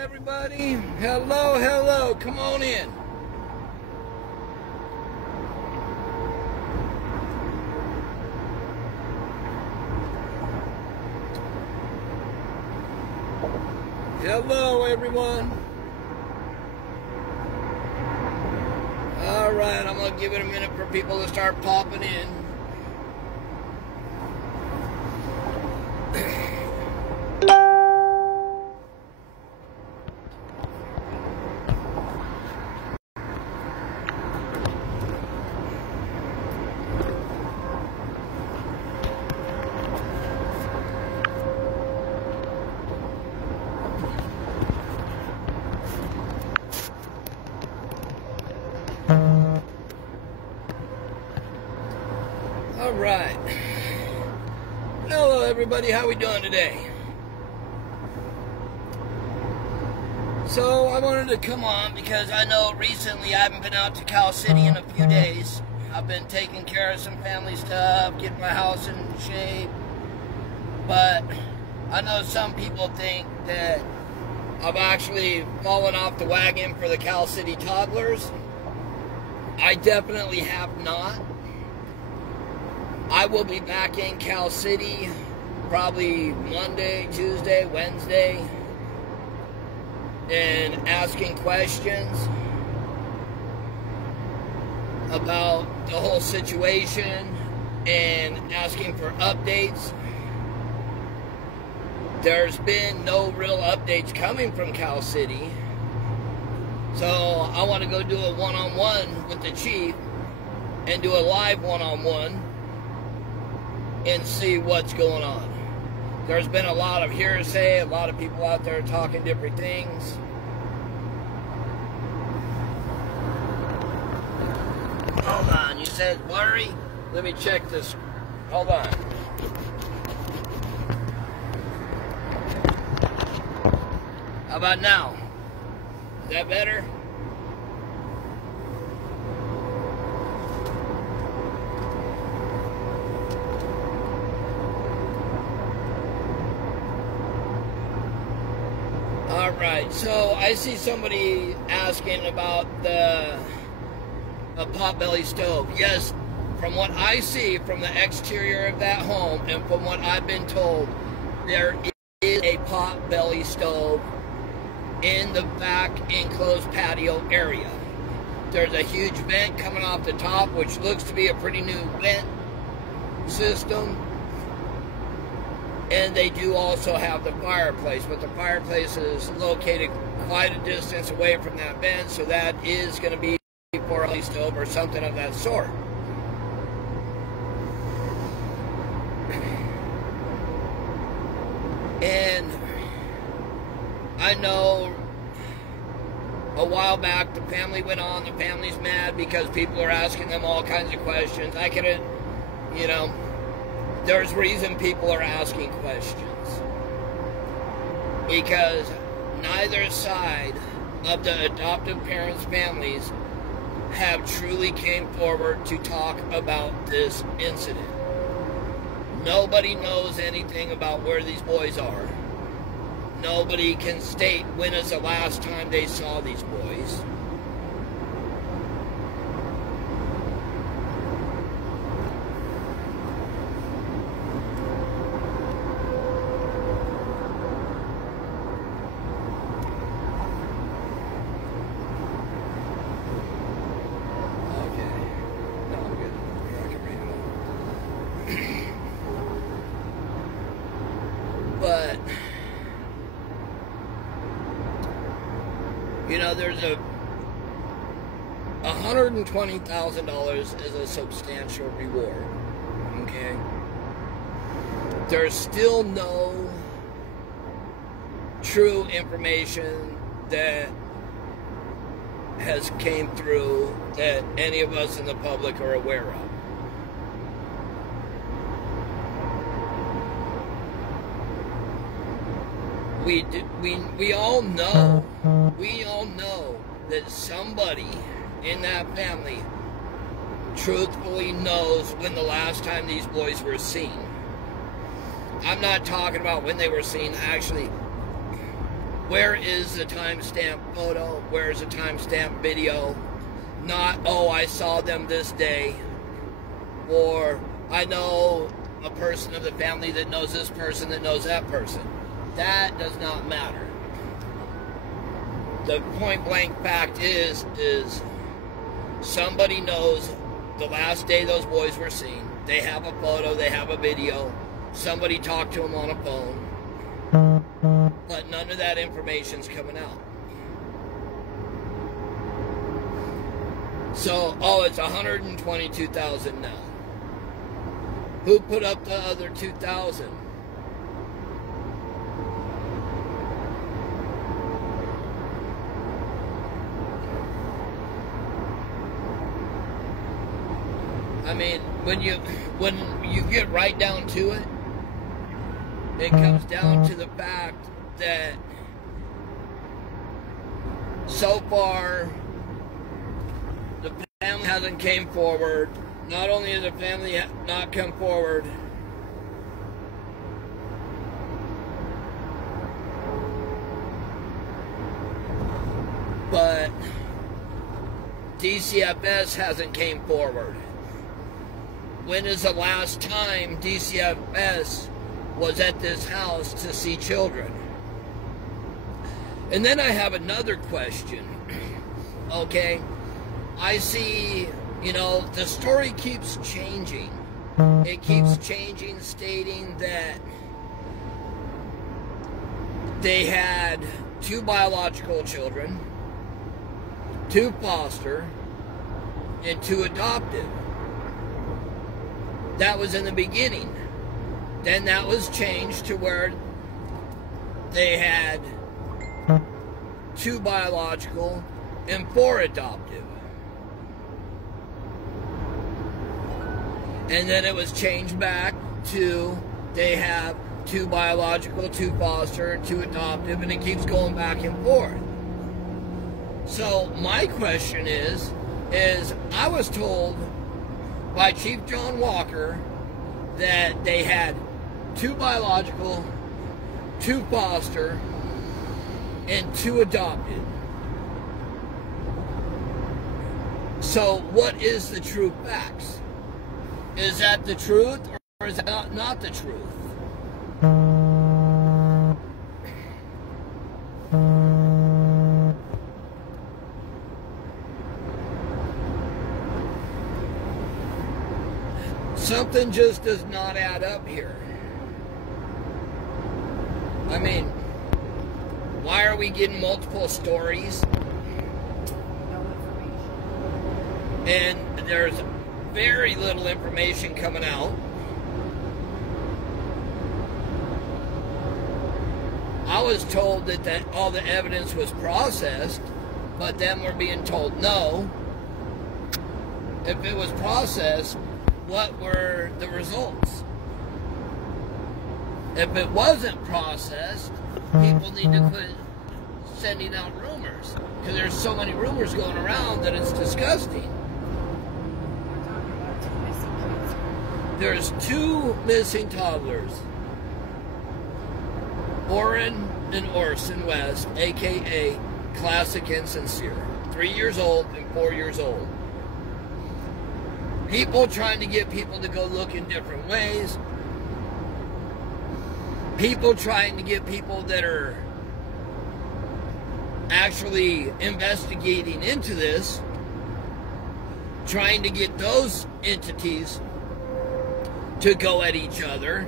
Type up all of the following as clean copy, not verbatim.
everybody. Hello, hello. Come on in. Hello, everyone. All right, I'm going to give it a minute for people to start popping in. All right. Hello, everybody. How we doing today? So I wanted to come on because I know recently I haven't been out to Cal City in a few days. I've been taking care of some family stuff, getting my house in shape. But I know some people think that I've actually fallen off the wagon for the Cal City toddlers. I definitely have not. I will be back in Cal City probably Monday, Tuesday, Wednesday, and asking questions about the whole situation and asking for updates. There's been no real updates coming from Cal City, so I want to go do a one-on-one with the chief and do a live one-on-one and see what's going on. There's been a lot of hearsay, a lot of people out there talking different things. Hold on, you said blurry? Let me check this. Hold on. How about now? Is that better? Alright, so I see somebody asking about the potbelly stove. Yes, from what I see from the exterior of that home and from what I've been told, there is a potbelly stove in the back enclosed patio area. There's a huge vent coming off the top, which looks to be a pretty new vent system. And they do also have the fireplace, but the fireplace is located quite a distance away from that vent, so that is going to be for a stove or something of that sort. And I know a while back the family went on, the family's mad because people are asking them all kinds of questions. I could, you know, there's reason people are asking questions. Because neither side of the adoptive parents' families have truly came forward to talk about this incident. Nobody knows anything about where these boys are. Nobody can state when is the last time they saw these boys. But, you know, there's $120,000 is a substantial reward, okay? There's still no true information that has came through that any of us in the public are aware of. We all know that somebody in that family truthfully knows when the last time these boys were seen. I'm not talking about when they were seen. Actually, where is the timestamp photo? Where is the timestamp video? Not, oh, I saw them this day, or I know a person of the family that knows this person that knows that person. That does not matter. The point blank fact is somebody knows the last day those boys were seen. They have a photo, they have a video. Somebody talked to them on a phone. But none of that information's coming out. So, oh, it's 122,000 now. Who put up the other 2,000? I mean, when you get right down to it, it comes down to the fact that so far the family hasn't came forward. Not only has the family not come forward, but DCFS hasn't came forward. When is the last time DCFS was at this house to see children? And then I have another question. Okay, I see, you know, the story keeps changing. It keeps changing, stating that they had 2 biological children, 2 foster, and 2 adoptive. That was in the beginning. Then that was changed to where they had 2 biological and 4 adoptive. And then it was changed back to they have 2 biological, 2 foster, and 2 adoptive, and it keeps going back and forth. So my question is I was told by Chief John Walker that they had 2 biological, 2 foster, and 2 adopted. So what is the true facts? Is that the truth, or is that not the truth? Something just does not add up here. I mean, why are we getting multiple stories? And there's very little information coming out. I was told that all the evidence was processed, but then we're being told no. If it was processed, what were the results? If it wasn't processed, people need to quit sending out rumors, because there's so many rumors going around that it's disgusting. There's 2 missing toddlers, Orrin and Orson West, aka Classic and Sincere, 3 years old and 4 years old. People trying to get people to go look in different ways. People trying to get people that are actually investigating into this, trying to get those entities to go at each other.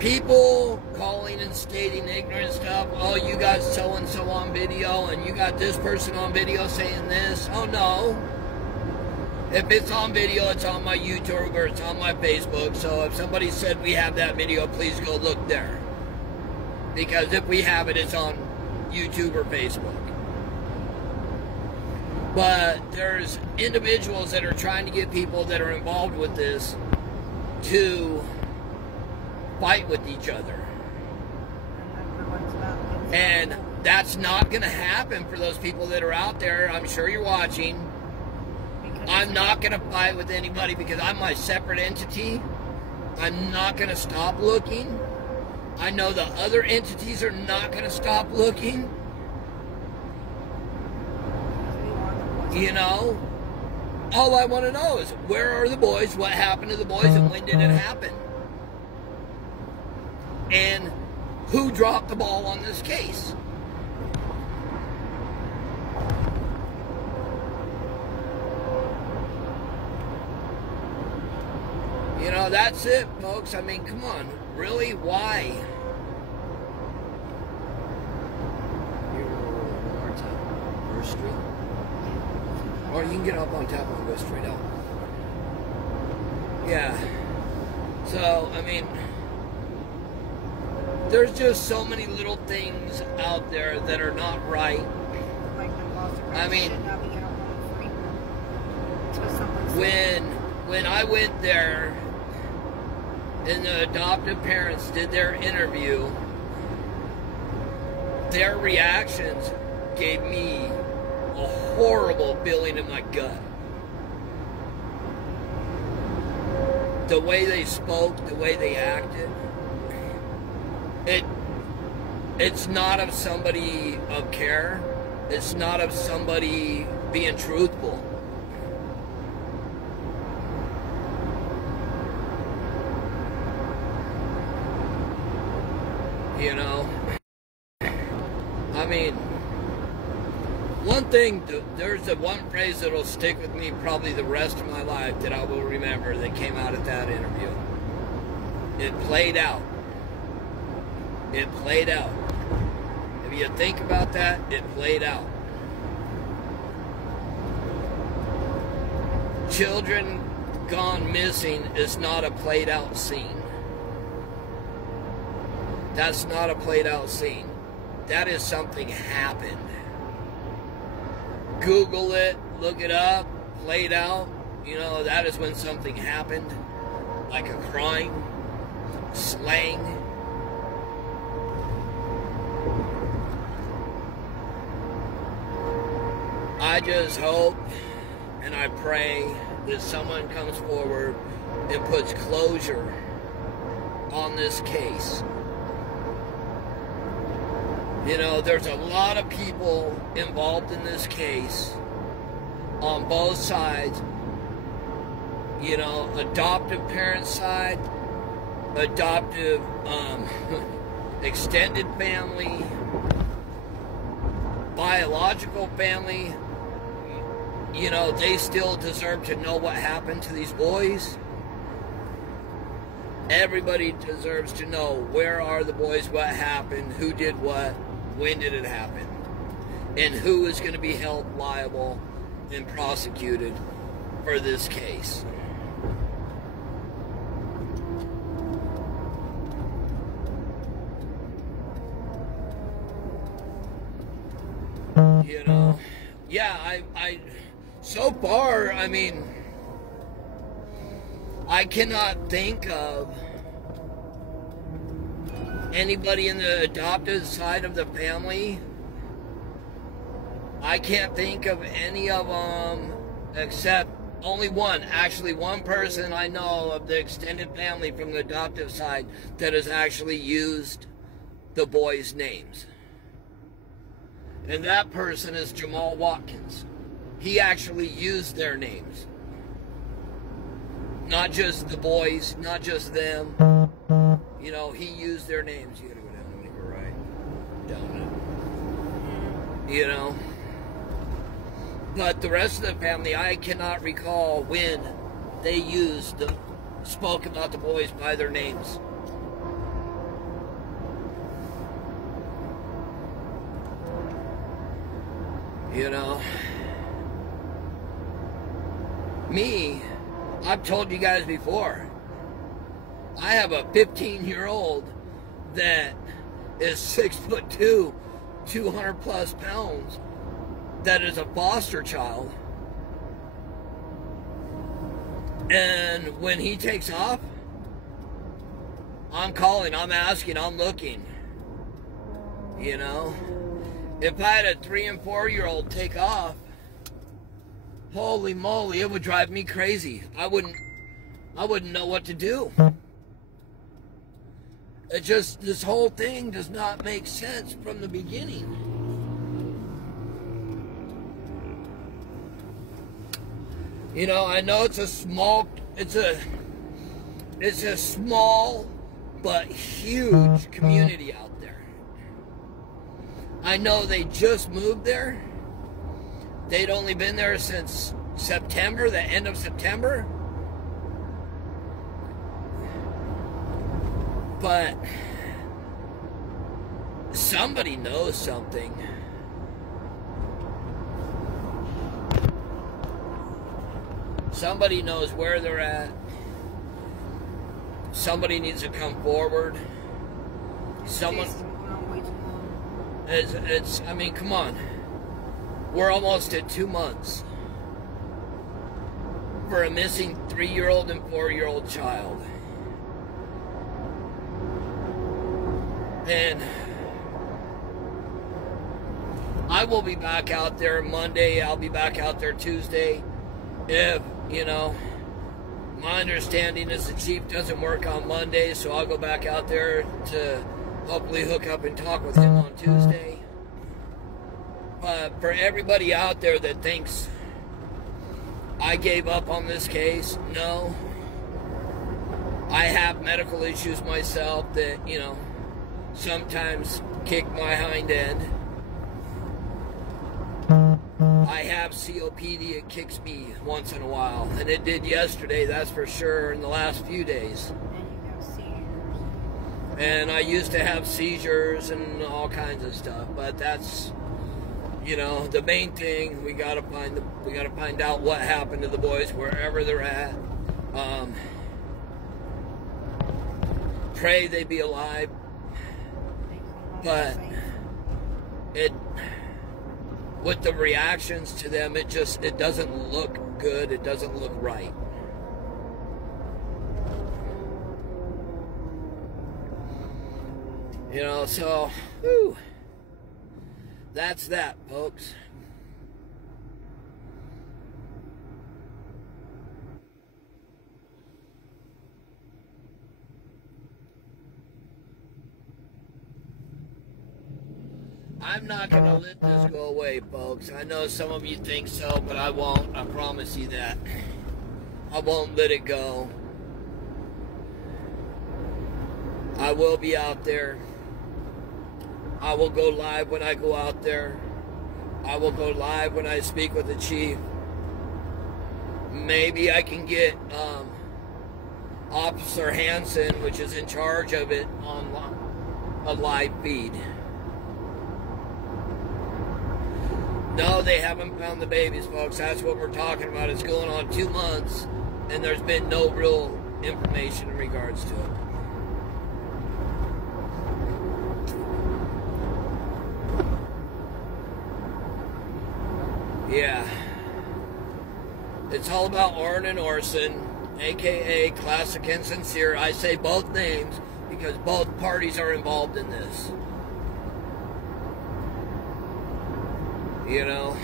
People calling and stating ignorant stuff. Oh, you got so-and-so on video, and you got this person on video saying this. Oh, no. If it's on video, it's on my YouTube or it's on my Facebook. So if somebody said we have that video, please go look there. Because if we have it, it's on YouTube or Facebook. But there's individuals that are trying to get people that are involved with this to fight with each other. And that's not going to happen for those people that are out there. I'm sure you're watching. I'm not going to fight with anybody because I'm my separate entity. I'm not going to stop looking. I know the other entities are not going to stop looking. You know? All I want to know is, where are the boys, what happened to the boys, and when did it happen? And who dropped the ball on this case? You know, that's it, folks. I mean, come on. Really? Why? First Street? Or you can get up on top and go straight out. Yeah. So, I mean, there's just so many little things out there that are not right. I mean, when I went there and the adoptive parents did their interview, their reactions gave me a horrible feeling in my gut. The way they spoke, the way they acted, it's not of somebody of care. It's not of somebody being truthful. You know? I mean, one thing, there's the one phrase that'll stick with me probably the rest of my life that I will remember that came out at that interview. It played out. It played out. If you think about that, it played out. Children gone missing is not a played out scene. That's not a played out scene. That is something happened. Google it, look it up, played out. You know, that is when something happened. Like a crime, slang. I just hope and I pray that someone comes forward and puts closure on this case. You know, there's a lot of people involved in this case on both sides. You know, adoptive parent side, adoptive extended family, biological family. You know, they still deserve to know what happened to these boys. Everybody deserves to know, where are the boys, what happened, who did what, when did it happen, and who is going to be held liable and prosecuted for this case. You know, yeah, I so far, I mean, I cannot think of anybody in the adopted side of the family. I can't think of any of them except only one. Actually, one person I know of the extended family from the adoptive side that has actually used the boys' names. And that person is Jamal Watkins. He actually used their names. Not just the boys, not just them. You know, he used their names. You gotta go down and make a right. Down it. You know. But the rest of the family, I cannot recall when they spoke about the boys by their names. You know. Me, I've told you guys before, I have a 15-year-old that is 6'2", 200 plus pounds, that is a foster child. And when he takes off, I'm calling, I'm asking, I'm looking. You know, if I had a 3- and 4-year-old take off, holy moly, it would drive me crazy. I wouldn't know what to do. It just, this whole thing does not make sense from the beginning. You know, I know it's a small but huge community out there. I know they just moved there. They'd only been there since September, the end of September. But somebody knows something. Somebody knows where they're at. Somebody needs to come forward. Someone. I mean, come on. We're almost at 2 months for a missing 3-year-old and 4-year-old child. And I will be back out there Monday. I'll be back out there Tuesday. If, you know, my understanding is the chief doesn't work on Monday, so I'll go back out there to hopefully hook up and talk with him on Tuesday. But for everybody out there that thinks I gave up on this case, no. I have medical issues myself that, you know, sometimes kick my hind end. I have COPD, it kicks me once in a while. And it did yesterday, that's for sure, in the last few days. And you have seizures. And I used to have seizures and all kinds of stuff. But that's, you know, the main thing, we gotta find out what happened to the boys wherever they're at. Pray they be alive. But with the reactions to them, it doesn't look good. It doesn't look right. You know, so, whew, that's that, folks. I'm not going to let this go away, folks. I know some of you think so, but I won't. I promise you that. I won't let it go. I will be out there. I will go live when I go out there. I will go live when I speak with the chief. Maybe I can get Officer Hansen, which is in charge of it, on a live feed. No, they haven't found the babies, folks. That's what we're talking about. It's going on 2 months, and there's been no real information in regards to it. Yeah. It's all about Orrin and Orson, a.k.a. Classic and Sincere. I say both names because both parties are involved in this. You know,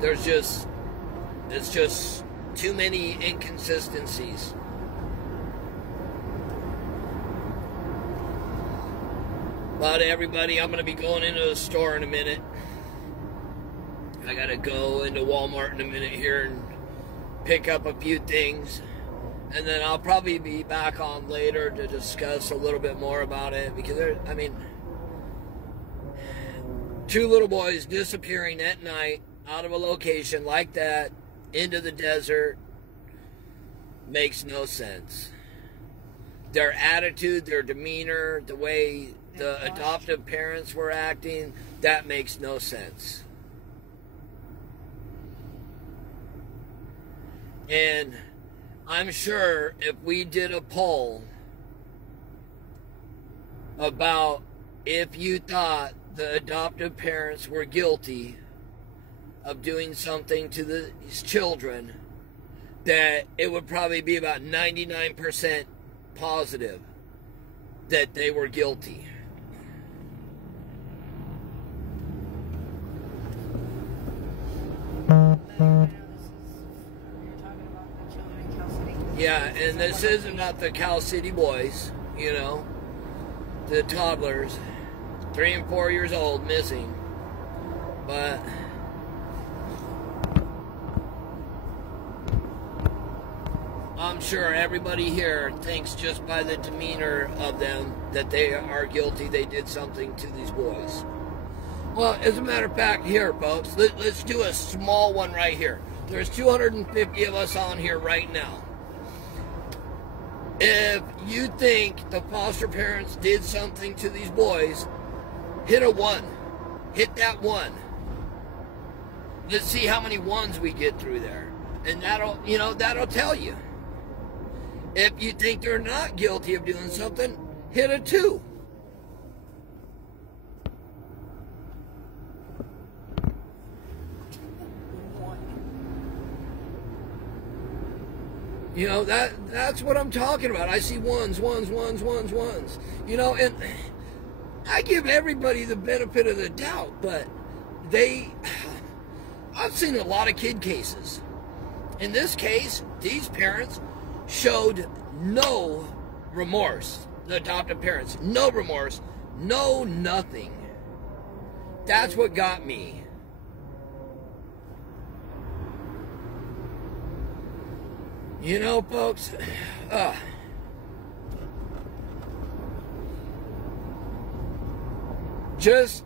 it's just too many inconsistencies. But everybody, I'm going to be going into the store in a minute. I got to go into Walmart in a minute here and pick up a few things. And then I'll probably be back on later to discuss a little bit more about it. Because, I mean, 2 little boys disappearing at night out of a location like that into the desert makes no sense. Their attitude, their demeanor, the way the adoptive parents were acting, that makes no sense. And I'm sure if we did a poll about if you thought the adoptive parents were guilty of doing something to these children, that it would probably be about 99% positive that they were guilty. Yeah, and this isn't about the Cal City boys, you know. the toddlers, 3 and 4 years old, missing. But I'm sure everybody here thinks just by the demeanor of them that they are guilty, they did something to these boys. Well, as a matter of fact, here, folks, let's do a small one right here. There's 250 of us on here right now. If you think the foster parents did something to these boys, hit a 1. Hit that 1. Let's see how many 1s we get through there. And that'll tell you. If you think they're not guilty of doing something, hit a 2. You know, that's what I'm talking about. I see 1s. You know, and I give everybody the benefit of the doubt, but I've seen a lot of kid cases. In this case, these parents showed no remorse. The adoptive parents, no remorse, no nothing. That's what got me. You know, folks, just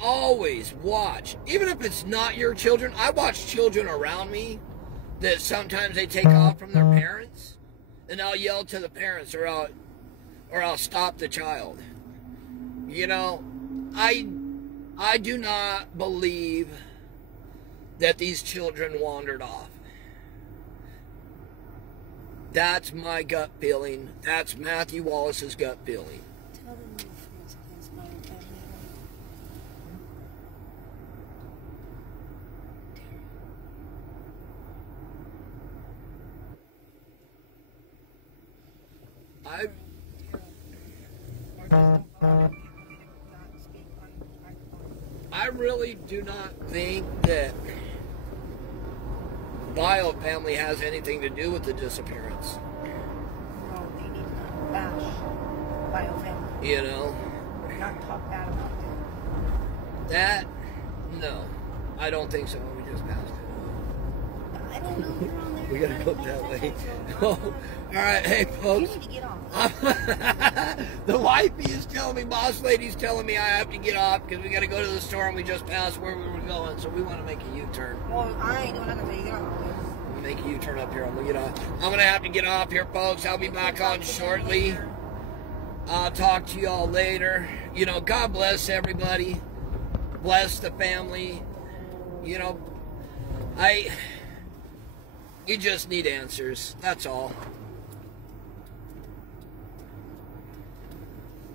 always watch. Even if it's not your children, I watch children around me that sometimes they take off from their parents, and I'll yell to the parents, or I'll stop the child. You know, I do not believe that these children wandered off. That's my gut feeling. That's Matthew Wallace's gut feeling. Tell them your friends against my family. I really do not think that bio family has anything to do with the disappearance. No, they need to bash bio family. You know? Not talk bad about them. That, no. I don't think so. We just passed it. I don't know if you're on there. We gotta go that way. Oh, alright, hey folks. You need to get off. The wifey is telling me, boss lady's telling me I have to get off because we got to go to the store and we just passed where we were going, so we want to make a U-turn. Well, I ain't doing nothing until you get off. Make a U-turn up here. I'm gonna get off. I'm gonna have to get off here, folks. I'll be back on shortly. I'll talk to you all later. You know, God bless everybody. Bless the family. You know, you just need answers. That's all.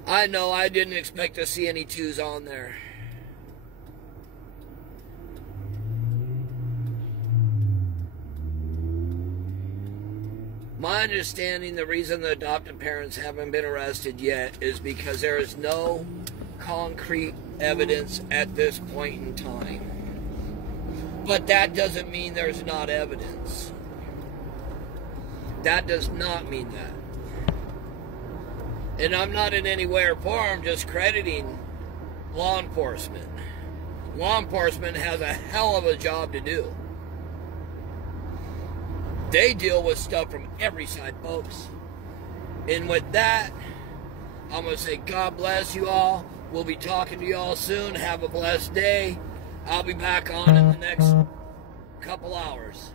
I know I didn't expect to see any 2s on there. My understanding, the reason the adoptive parents haven't been arrested yet is because there is no concrete evidence at this point in time. But that doesn't mean there's not evidence. That does not mean that. And I'm not in any way or form discrediting law enforcement. Law enforcement has a hell of a job to do. They deal with stuff from every side, folks. And with that, I'm going to say God bless you all. We'll be talking to you all soon. Have a blessed day. I'll be back on in the next couple hours.